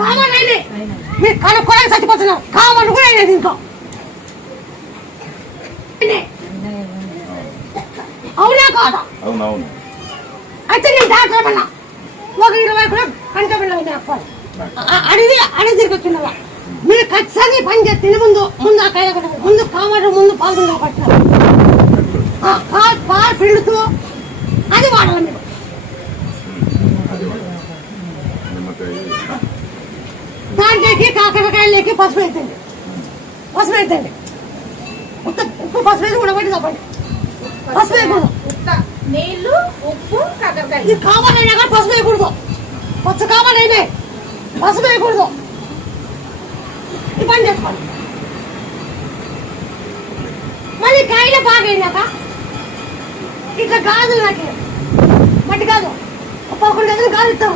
Common అయింది మీరు కనుక్కోలేక చచ్చిపోతున్నారు. కామన్ కూడా అయినది ఇంకో అవునా కాదా? అవునవును. అయితే నేను డాక్టర్ అన్నా ఒక 20 కూడా కంట పిల్లలు అడిగి తిరుగుతున్నా. మీరు ఖచ్చితంగా పని చేస్తే ముందు ముందు ఆ కైలు ముందు కామన్ ముందు పాల్గొన పట్టినారు పాలు పిండుతూ అది వాడాలి. మీరు దాంట్లోకి కాకరకాయలకి పసుపు వేద్దండి. పసుపు వేద్దండి. ఉప్పు పసుపు వేసి ఉడబట్టి తప్పండి. పసుపు వేయకూడదు. నీళ్లు ఉప్పు కాకరకాయ ఇది కావాలైనా కానీ పసుపు వేయకూడదు. పచ్చ కావాలైనా పసుపు వేయకూడదు. ఈ పని చేసుకోండి. మళ్ళీ కాయలు బాగా అయినాక ఇట్లా గాజు నాకు మట్టి కాదు 11 గదులు గాజు ఇస్తాం.